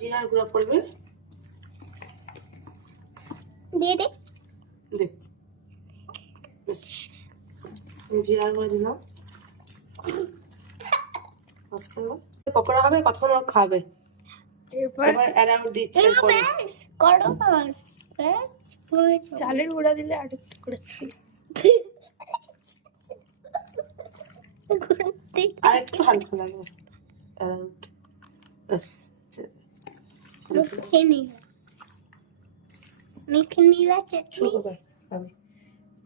জিরার গুঁড়া পড়বে, দিয়ে দে। দে জিরার গুঁড়া দিলাম। পকোড়া হবে, কতক্ষণ খাবে। এবার অ্যারাউন্ড দিচ্ছি পরে। করো চালের গুঁড়া দিলে আর একটু করে আর একটু হালকা লাগবে অ্যারাউন্ড। ব্যাস মেখে নিলা চটনি।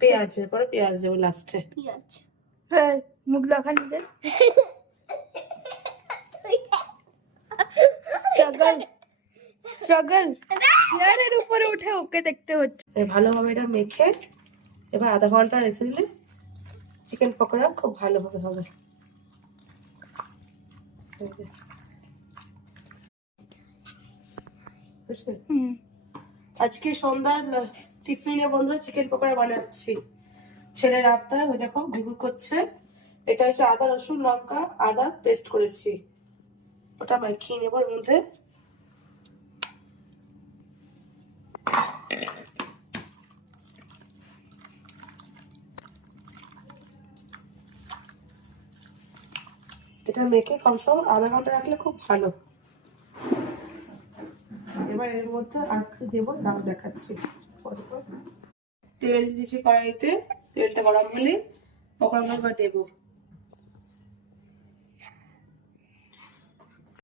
পেঁয়াজ, পরে পেঁয়াজ দেবো লাস্টে। পেঁয়াজ হ্যাঁ, মুখ দেখা নিজের স্ট্রাগল চেয়ারের উপরে উঠে ওকে দেখতে হচ্ছে। ভালোভাবে এটা মেখে এবার আধা ঘন্টা রেখে দিলে চিকেন পকোড়া খুব ভালোভাবে হবে। আজকে সন্ধ্যার টিফিনে বন্ধুরা চিকেন পকোড়া বানাচ্ছি। ছেলের আবদার, ওই দেখো ঘুঘু করছে। এটা হচ্ছে আদা রসুন লঙ্কা আদা পেস্ট করেছি, ওটা মাখিয়ে নেবো এর মধ্যে। এটা মেখে কমসে কম আধা ঘন্টা রাখলে খুব ভালো। এবার এর মধ্যে আর একটু দেবো, তাও দেখাচ্ছি। তেল দিয়েছি কড়াইতে, তেলটা গরম হলে পকোড়াগুলো এবার দেবো।